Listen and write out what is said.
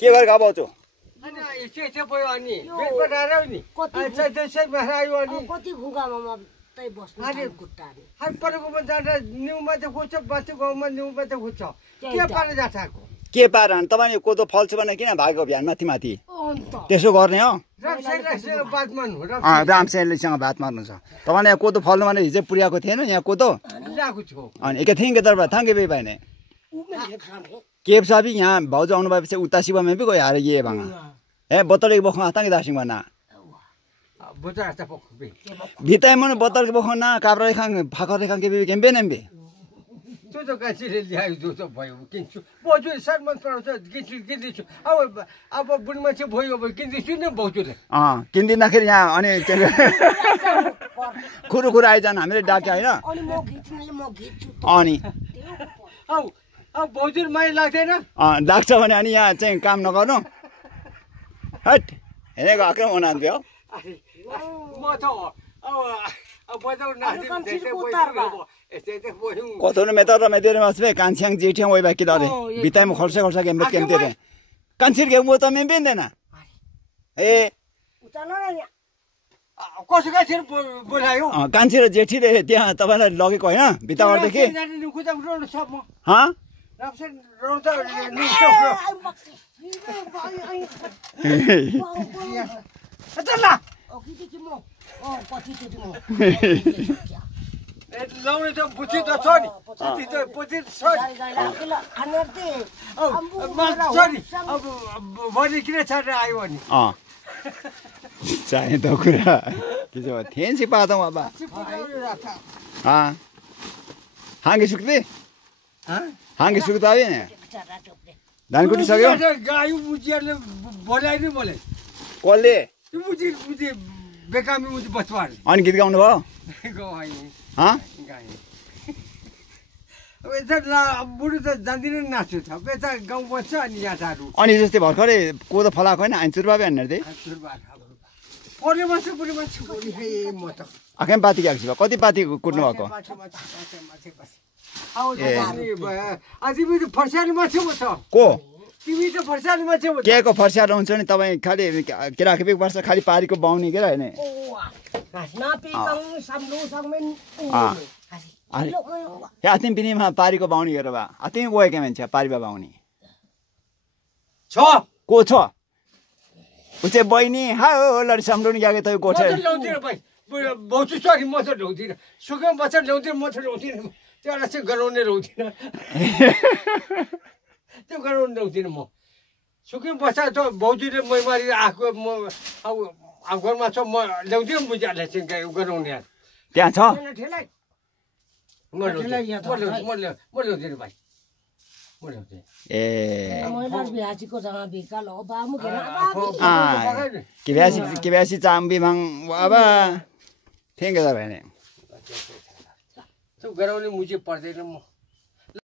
के गरेको अब आउँछु अनि यसो भयो अनि बेड बनाएर नि त्यसै बसायो अनि कति खुगामा तै बस्नु खुट्टाले हर परेकोमा जाँदा न्युमा चाहिँ खोज्छ बस्ती गाउँमा न्युमा चाहिँ खोज्छ के पारे जाठाको के पार तपाईँ कोदो फल्छ भने किन भागेको बिहान माथि माथि त्यसो गर्ने हो रामसेनसँग बात मार्नु छ तपाईँले यहाँ कोदो फल्नु भने हिजो पुर्याएको थिएन यहाँ कोदो अनि एकैथिङ के तरफ थांगे भी पाइने केप साबी यहाँ भाउजू आउनु भएपछि उता शिव में भी गयो हारे ये भाङा ए बोतल के बखमा तांगे दासिङ बना भिताइ मन बोतल के बखना काब्रा खाङ फाकर खाङ के भी केम्बे नेम्बे त्यो त गाछीले ल्यायो जो त भयो किन्छु बोजू शर्मा पर्छ किन्छु अब बुढी मान्छे भयो अब किन्दिछु नि बोजूले किन्दिँदाखेरि यहाँ अनि खुरु खुरु आइजान हामीले डाके होइन अनि अब बोजू माया लाग्दैन लाग्छ भने अनि यहाँ चाहिँ काम नगर्नु हट हेरेको आक्रम हुन आन्थ्यो म त कथोन में तो मैं तेरे मास में कांसियांग जेठियांग वही बाकी दारे बिताए में खर्चा खर्चा के में केमते रहे कांसिर के वो तो मैं बेन देना ए कसो कांसिर बोलायो कांसिर जेठी रे त्यहाँ तपाईलाई लगेको हैन बितावर देखि हाँ लाउने त बुझि त छ नि बुझि छ नि अब भोलि किन छाडेर आयो अनि चाहिए तो कुरा के छ थेन्सी पादौ अब हांगे सुक्ते हांगे सुक्ता आयो नि धान कुटी सक्यो गाई मुजियाले बोलाइ नि बोले कसले मुजी बेकामी मुजी बचवार अनि गीत गाउनु भयो गाई हाँ बुढो त जान्दिन नाच्नु छ बेचा गाउँ बस्छ अनि यहाँ जानु अनि जस्तै भर्खरै कोदो फलाएको होइन आइन चुरबा भन्ने दे पर्ने मान्छे बुढी मान्छे म त आखैम पाती गएको छु कति पाती कुट्नु भएको तिमी त फर्सानी मान्छे हो त को तिमी त फर्सानी मान्छे हो के को फर्सार हुन्छ नि तपाईँ खालि के राखेको पर्छ खालि पारीको बाउनी के हैन आतिम पिनीमा पारीको बाउनी गरेर बा आतिम गएका मान्छे पारीमा बाउनी छ को छ उचे बहिनी हाउ लडी साम्रोनी गएको त गोठे ल्याउँदिन भाइ बहुत सरी म त ल्याउँदिन सुक्यो बच्चा ल्याउँदिन म त ल्याउँदिन त्यसलाई चाहिँ गराउने ल्याउँदिन त्यो गराउनु ल्याउँदिन म सुक्यो बच्चा त भाउजूले मैमारी आएको म अब घरमा छ म ल्याउँदिन बुझाले चाहिँ गराउने त्यहाँ छ म ल्याउँदिन भाइ ए किब्यासी चाम्बी भाङ बाबा थ्याङ्क यू त भने त्यो गराउने मुझे पर्दैन म